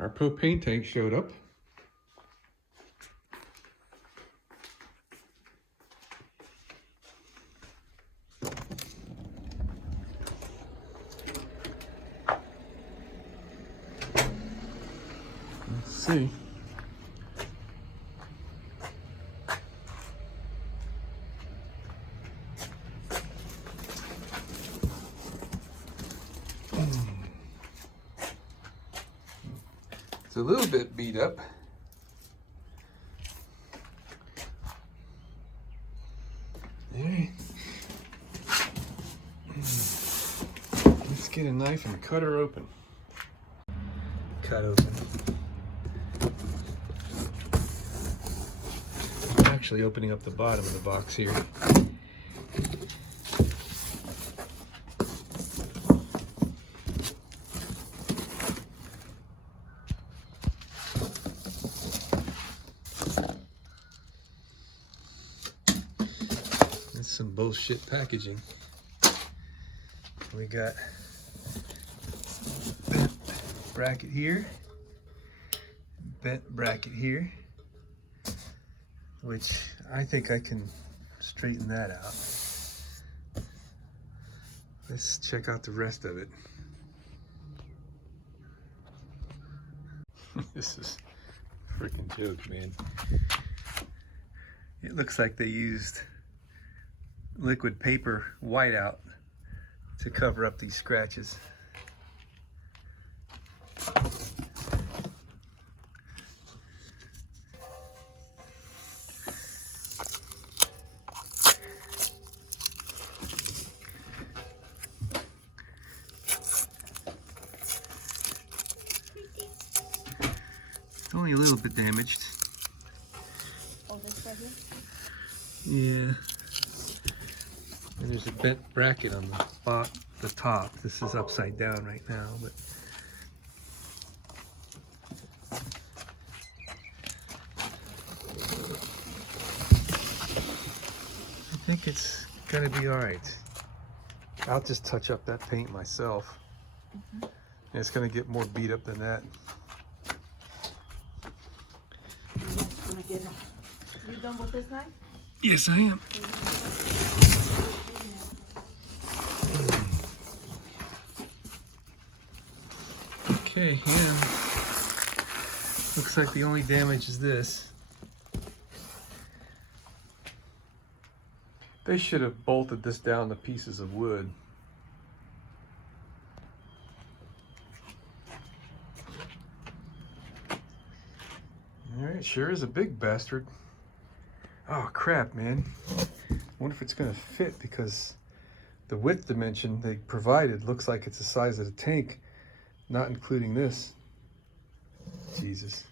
Our propane tank showed up. Let's see. It's a little bit beat up. Okay. Let's get a knife and cut her open. Cut open. I'm actually opening up the bottom of the box here. That's some bullshit packaging. We got bent bracket here, bent bracket here, which I think I can straighten that out. Let's check out the rest of it. This is a freaking joke, man. It looks like they used liquid paper whiteout to cover up these scratches. It's only a little bit damaged. Oh, this right here? Yeah. And there's a bent bracket on the top. This is upside down right now, but I think it's gonna be all right. I'll just touch up that paint myself. And it's gonna get more beat up than that. You done with this knife? Yes, I am. Okay, yeah. Looks like the only damage is this. They should have bolted this down to pieces of wood. Alright, sure is a big bastard. Oh crap, man. I wonder if it's gonna fit, because the width dimension they provided looks like it's the size of the tank, not including this. Jesus.